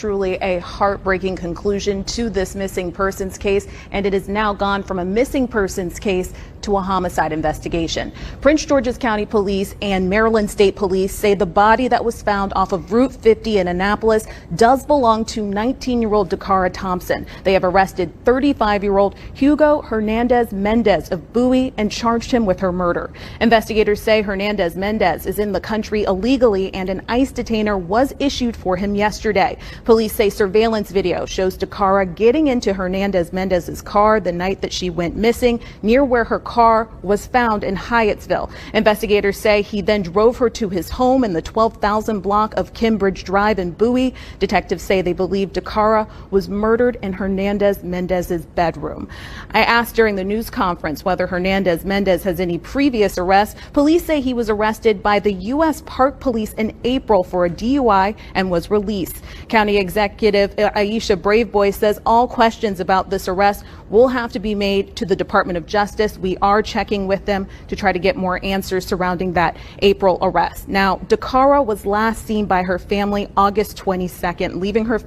truly a heartbreaking conclusion to this missing persons case, and it has now gone from a missing persons case to a homicide investigation. Prince George's County Police and Maryland State Police say the body that was found off of Route 50 in Annapolis does belong to 19-year-old Dacara Thompson. They have arrested 35-year-old Hugo Hernandez-Mendez of Bowie and charged him with her murder. Investigators say Hernandez-Mendez is in the country illegally and an ICE detainer was issued for him yesterday. Police say surveillance video shows Dacara getting into Hernandez-Mendez's car the night that she went missing near where her car was found in Hyattsville. Investigators say he then drove her to his home in the 12,000 block of Kimbridge Drive in Bowie. Detectives say they believe Dacara was murdered in Hernandez-Mendez's bedroom. I asked during the news conference whether Hernandez-Mendez has any previous arrests. Police say he was arrested by the U.S. Park Police in April for a DUI and was released. County Executive Aisha Braveboy says all questions about this arrest will have to be made to the Department of Justice. We are checking with them to try to get more answers surrounding that April arrest. Now, Dacara was last seen by her family August 22nd, leaving her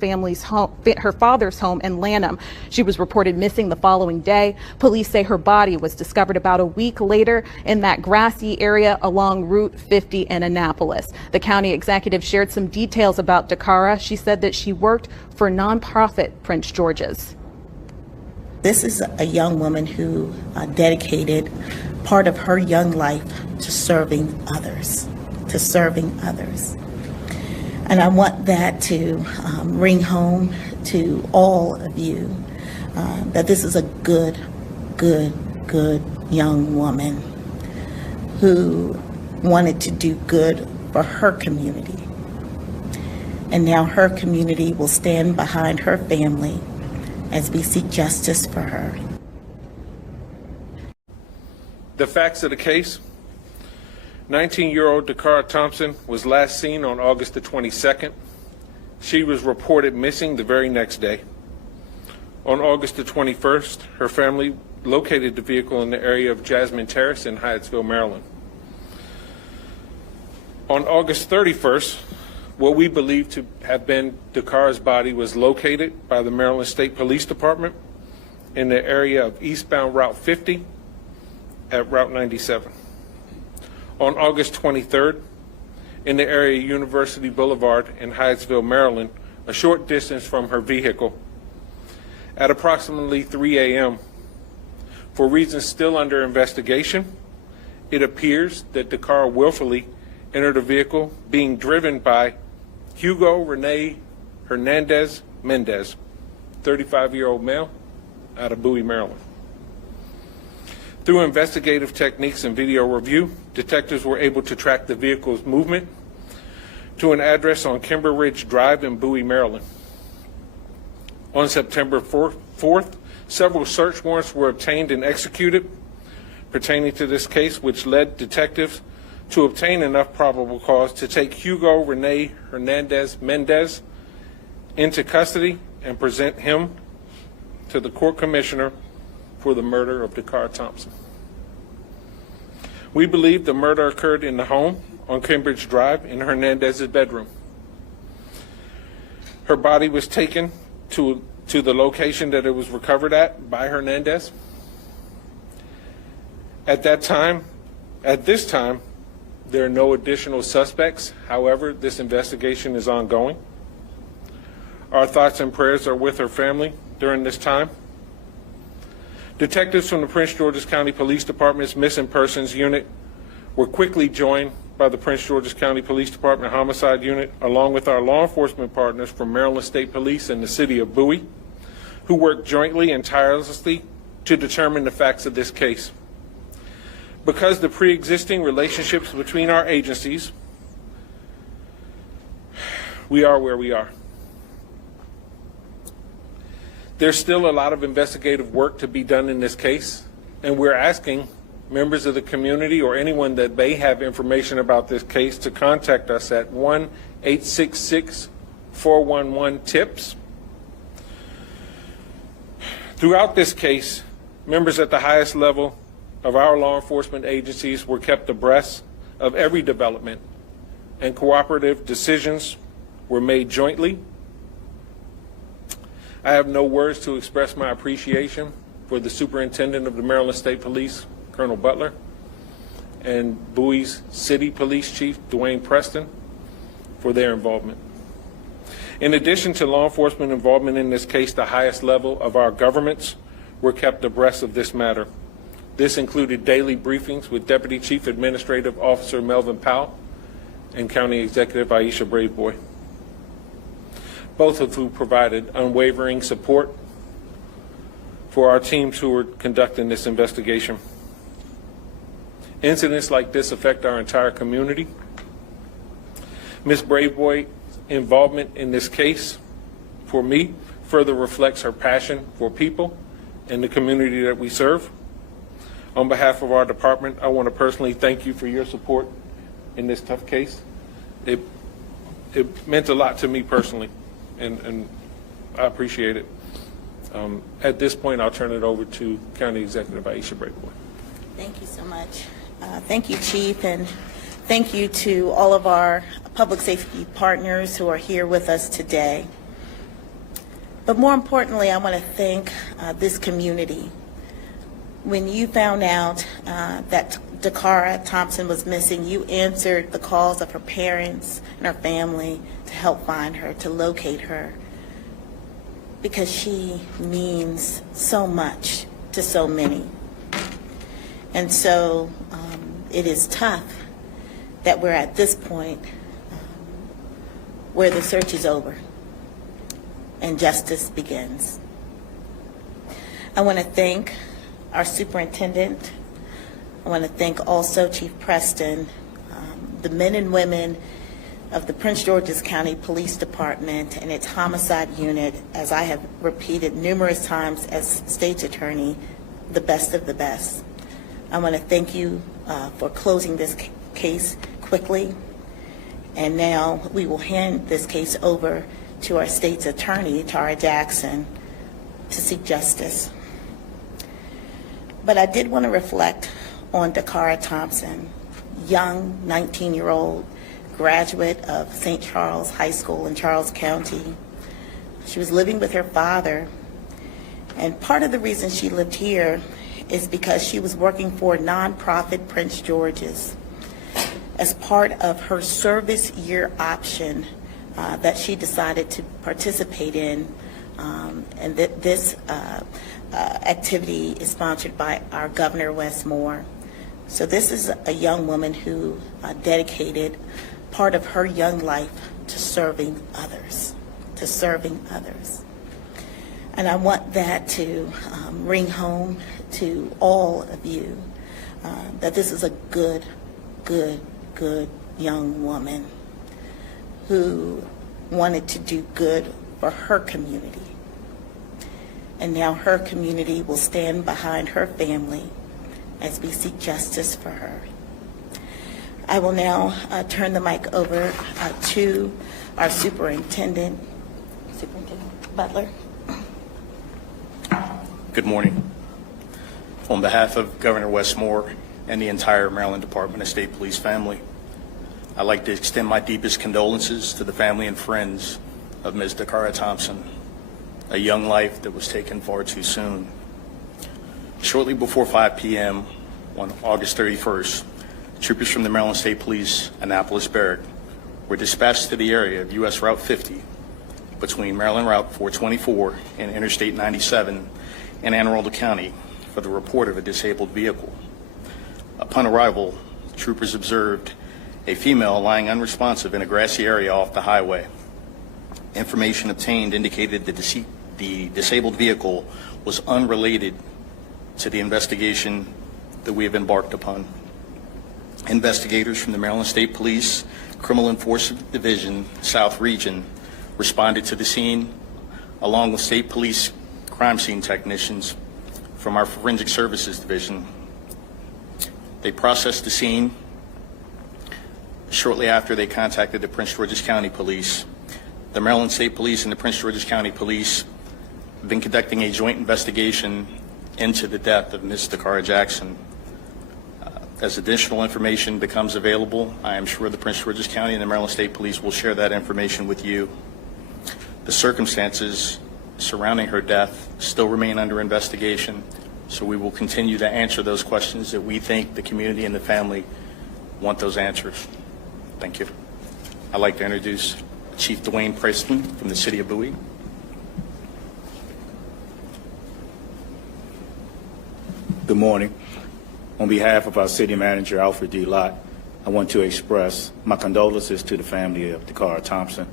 father's home in Lanham. She was reported missing the following day. Police say her body was discovered about a week later in that grassy area along Route 50 in Annapolis. The county executive shared some details about Dacara. She said that she worked for nonprofit Prince George's. This is a young woman who dedicated part of her young life to serving others, And I want that to ring home to all of you that this is a good young woman who wanted to do good for her community. And now her community will stand behind her family as we seek justice for her. The facts of the case: 19-year-old Dacara Thompson was last seen on August the 22nd. She was reported missing the very next day. On August the 21st, her family located the vehicle in the area of Jasmine Terrace in Hyattsville, Maryland. On August 31st, what we believe to have been Dacara's body was located by the Maryland State Police Department in the area of eastbound Route 50 at Route 97. On August 23rd, in the area of University Boulevard in Hyattsville, Maryland, a short distance from her vehicle, at approximately 3 a.m. For reasons still under investigation, it appears that Dacara willfully entered a vehicle being driven by Hugo Rene Hernandez-Mendez, 35-year-old male out of Bowie, Maryland. Through investigative techniques and video review, detectives were able to track the vehicle's movement to an address on Kimber Ridge Drive in Bowie, Maryland. On September 4th, several search warrants were obtained and executed pertaining to this case, which led detectives to obtain enough probable cause to take Hugo Rene Hernandez-Mendez into custody and present him to the court commissioner for the murder of Dacara Thompson. We believe the murder occurred in the home on Cambridge Drive in Hernandez's bedroom. Her body was taken to the location that it was recovered at by Hernandez. At this time, there are no additional suspects. However, this investigation is ongoing. Our thoughts and prayers are with her family during this time. Detectives from the Prince George's County Police Department's Missing Persons Unit were quickly joined by the Prince George's County Police Department Homicide Unit, along with our law enforcement partners from Maryland State Police and the City of Bowie, who worked jointly and tirelessly to determine the facts of this case. Because the pre-existing relationships between our agencies, we are where we are. There's still a lot of investigative work to be done in this case, and we're asking members of the community or anyone that may have information about this case to contact us at 1-866-411-TIPS. Throughout this case, members at the highest level of our law enforcement agencies were kept abreast of every development, and cooperative decisions were made jointly I have no words to express my appreciation for the Superintendent of the Maryland State Police, Colonel Butler, and Bowie's City Police Chief, Dwayne Preston, for their involvement. In addition to law enforcement involvement in this case, the highest level of our governments were kept abreast of this matter. This included daily briefings with Deputy Chief Administrative Officer Melvin Powell and County Executive Aisha Braveboy, both of whom provided unwavering support for our teams who were conducting this investigation. Incidents like this affect our entire community. Ms. Braveboy's involvement in this case, for me, further reflects her passion for people and the community that we serve. On behalf of our department, I want to personally thank you for your support in this tough case. It meant a lot to me personally, and I appreciate it. At this point, I'll turn it over to County Executive Aisha Braveboy. Thank you so much. Thank you, Chief, and thank you to all of our public safety partners who are here with us today. But more importantly, I want to thank this community. When you found out that Dacara Thompson was missing, you answered the calls of her parents and her family to help find her, to locate her, because she means so much to so many. And so it is tough that we're at this point where the search is over and justice begins. I want to thank our superintendent. I want to thank also Chief Preston, the men and women of the Prince George's County Police Department and its homicide unit, as I have repeated numerous times as state's attorney, the best of the best. I want to thank you for closing this case quickly. And now we will hand this case over to our state's attorney, Tara Jackson, to seek justice. But I did want to reflect on Dacara Thompson, young 19-year-old graduate of St. Charles High School in Charles County. She was living with her father, and part of the reason she lived here is because she was working for nonprofit Prince George's as part of her service year option that she decided to participate in, and this activity is sponsored by our Governor Wes Moore. So this is a young woman who dedicated part of her young life to serving others, And I want that to ring home to all of you that this is a good young woman who wanted to do good for her community. And now her community will stand behind her family as we seek justice for her. I will now turn the mic over to our Superintendent Butler. Good morning. On behalf of Governor Wes Moore and the entire Maryland Department of State Police family, I'd like to extend my deepest condolences to the family and friends of Ms. Dacara Thompson, a young life that was taken far too soon. Shortly before 5 p.m. on August 31st, troopers from the Maryland State Police Annapolis Barrack were dispatched to the area of U.S. Route 50 between Maryland Route 424 and Interstate 97 in Anne Arundel County for the report of a disabled vehicle. Upon arrival, troopers observed a female lying unresponsive in a grassy area off the highway. Information obtained indicated that the disabled vehicle was unrelated to the investigation that we have embarked upon. Investigators from the Maryland State Police Criminal Enforcement Division South Region responded to the scene along with State Police crime scene technicians from our Forensic Services Division. They processed the scene. Shortly after, they contacted the Prince George's County Police. The Maryland State Police and the Prince George's County Police have been conducting a joint investigation into the death of Ms. Dacara Jackson. As additional information becomes available, I am sure the Prince George's County and the Maryland State Police will share that information with you. The circumstances surrounding her death still remain under investigation. So we will continue to answer those questions that we think the community and the family want those answers. Thank you. I'd like to introduce Chief Dwayne Preston from the City of Bowie. Good morning. On behalf of our City Manager, Alfred D. Lott, I want to express my condolences to the family of Dacara Thompson.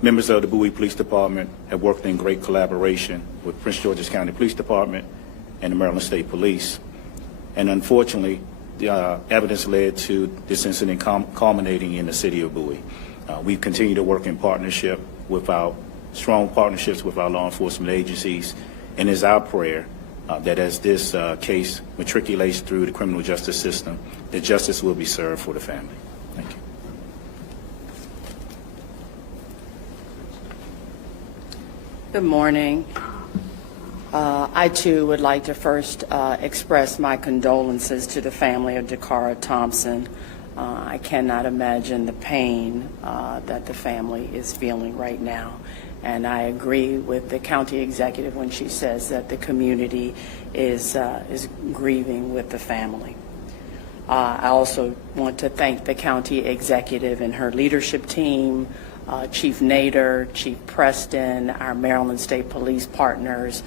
Members of the Bowie Police Department have worked in great collaboration with Prince George's County Police Department and the Maryland State Police. And unfortunately, the evidence led to this incident culminating in the City of Bowie. We've continued to work in partnership with our strong partnerships with our law enforcement agencies, and it's our prayer that as this case matriculates through the criminal justice system, that justice will be served for the family. Thank you. Good morning. I too would like to first express my condolences to the family of Dacara Thompson. I cannot imagine the pain that the family is feeling right now. And I agree with the county executive when she says that the community is grieving with the family. I also want to thank the county executive and her leadership team, Chief Nader, Chief Preston, our Maryland State Police partners.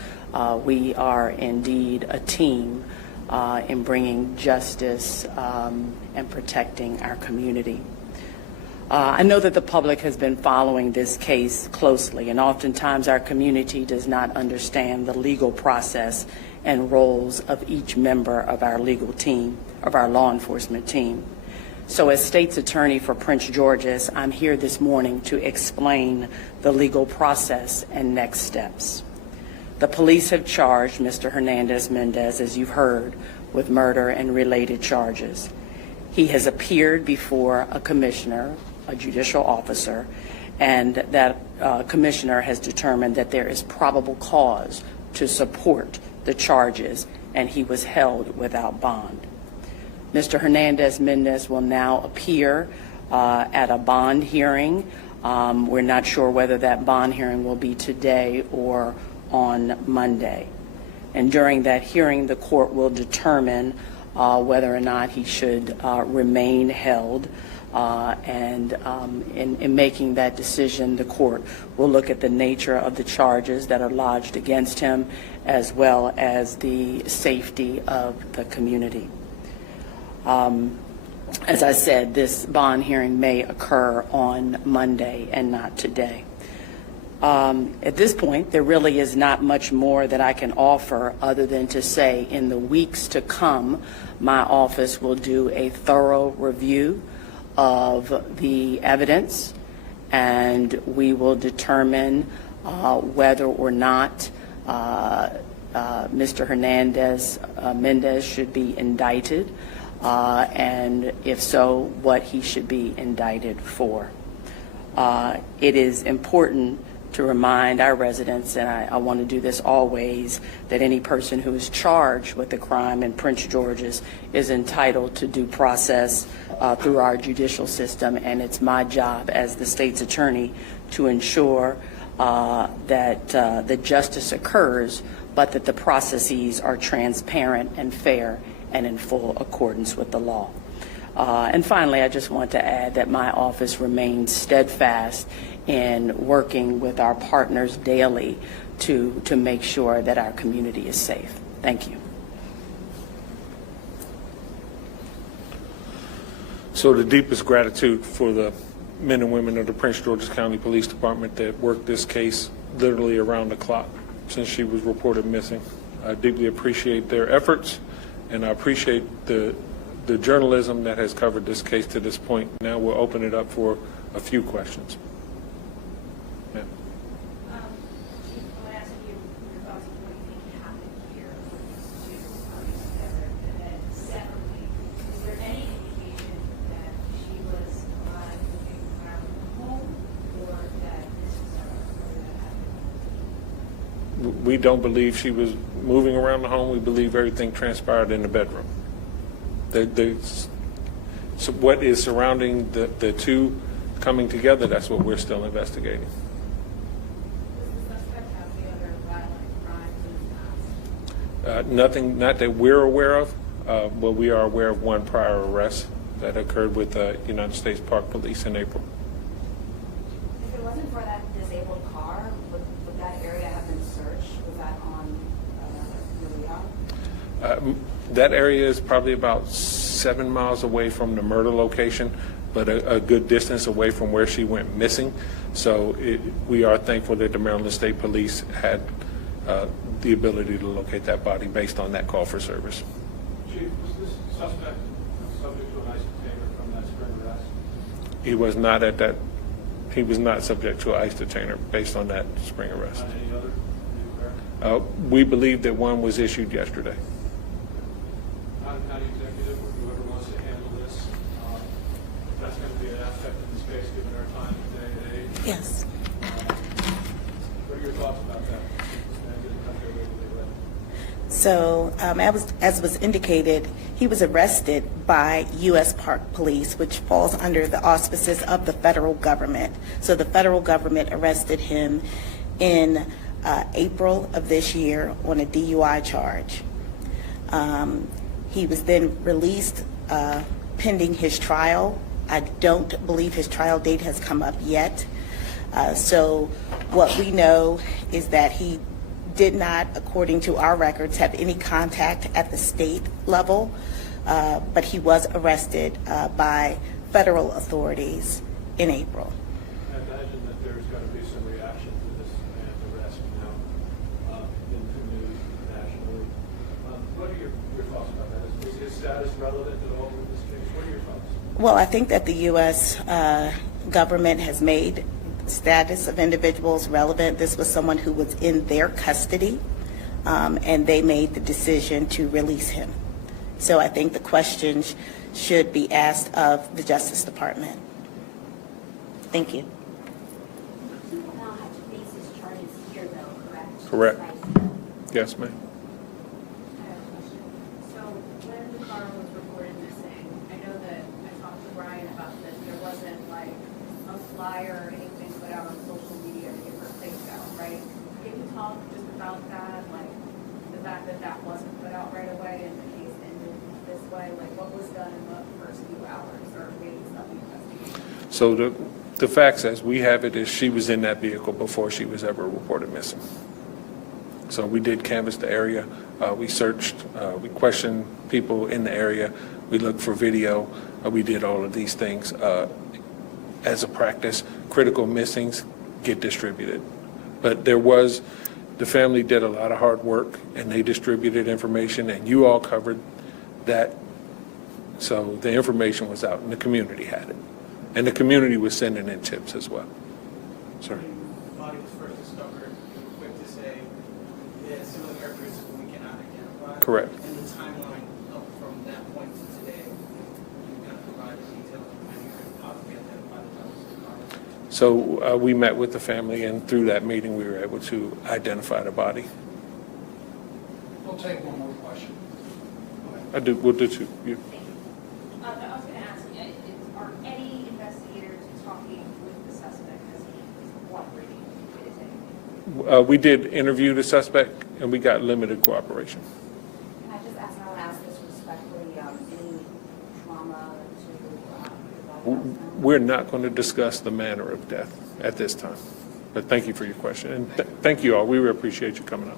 We are indeed a team in bringing justice and protecting our community. I know that the public has been following this case closely, and oftentimes our community does not understand the legal process and roles of each member of our legal team, of our law enforcement team. So as State's Attorney for Prince George's, I'm here this morning to explain the legal process and next steps. The police have charged Mr. Hernandez-Mendez, as you've heard, with murder and related charges. He has appeared before a commissioner, a judicial officer, and that commissioner has determined that there is probable cause to support the charges, and he was held without bond. Mr. Hernandez-Mendez will now appear at a bond hearing. We're not sure whether that bond hearing will be today or on Monday. And during that hearing, the court will determine whether or not he should remain held. In making that decision, the court will look at the nature of the charges that are lodged against him, as well as the safety of the community. As I said, this bond hearing may occur on Monday and not today. At this point, there really is not much more that I can offer other than to say in the weeks to come, my office will do a thorough review of the evidence, and we will determine whether or not Mr. Hernandez-Mendez should be indicted, and if so, what he should be indicted for. It is important to remind our residents, and I want to do this always, that any person who is charged with a crime in Prince George's is entitled to due process through our judicial system, and it's my job as the state's attorney to ensure that the justice occurs, but that the processes are transparent and fair and in full accordance with the law. And finally, I just want to add that my office remains steadfast in working with our partners daily to make sure that our community is safe. Thank you. So the deepest gratitude for the men and women of the Prince George's County Police Department that worked this case literally around the clock since she was reported missing. I deeply appreciate their efforts, and I appreciate the journalism that has covered this case to this point. Now we'll open it up for a few questions. Yeah. Chief, I'll ask you your thoughts on what you think happened here with these two parties together, and then separately, is there any indication that she was alive moving around the home, or that this was whether that happened? We don't believe she was moving around the home. We believe everything transpired in the bedroom. So what is surrounding the two coming together, that's what we're still investigating. Does the suspect have Nothing, not that we're aware of, but we are aware of one prior arrest that occurred with United States Park Police in April. If it wasn't for that disabled car, would that area have been searched? Was that on the radar? That area is probably about 7 miles away from the murder location, but a good distance away from where she went missing. So we are thankful that the Maryland State Police had the ability to locate that body based on that call for service. Chief, was this suspect subject to an ICE detainer from that spring arrest? He was not at that. He was not subject to an ICE detainer based on that spring arrest. Not any other? Are you aware? We believe that one was issued yesterday. County executive, or whoever wants to handle this, that's going to be an aspect of this case given our time today and age. Yes. What are your thoughts about that? So, as was indicated, he was arrested by U.S. Park Police, which falls under the auspices of the federal government. So the federal government arrested him in April of this year on a DUI charge. He was then released pending his trial. I don't believe his trial date has come up yet. So what we know is that he did not, according to our records, have any contact at the state level, but he was arrested by federal authorities in April. I imagine that there's going to be some reaction to this man's arrest now in the news nationally. What are your thoughts about that? Is his status relevant at all in this case? What are your thoughts? Well, I think that the U.S. Government has made status of individuals relevant. This was someone who was in their custody, and they made the decision to release him. So I think the questions should be asked of the Justice Department. Thank you. He will now have to face his charges here, though, correct? Correct. Right. Yes, ma'am. I have a question. So when the car was reported missing, I know that I talked to Brian about that there wasn't like a flyer or anything put out on social media to get her face out, right? Can you talk just about that, like the fact that that wasn't put out right away and the case ended this way? Like what was done in the first few hours or days of the investigation? So the facts as we have it is she was in that vehicle before she was ever reported missing. So we did canvass the area. We searched, we questioned people in the area. We looked for video. We did all of these things. As a practice, critical missings get distributed. But the family did a lot of hard work and they distributed information and you all covered that. So the information was out and the community had it. And the community was sending in tips as well. Sorry. The body was first discovered, you were quick to say it has similar characteristics we cannot identify. Correct. And the timeline up from that point to today, you can provide the details of when you could possibly identify the body. So we met with the family and through that meeting we were able to identify the body. We'll take one more question. We'll do two. You. I was going to ask, are any investigators talking with the suspect as he is cooperating with his We did interview the suspect and we got limited cooperation. Can I just ask, and I'll ask this respectfully, any trauma to the body? We're not going to discuss the manner of death at this time. But thank you for your question. And thank you all. We really appreciate you coming up.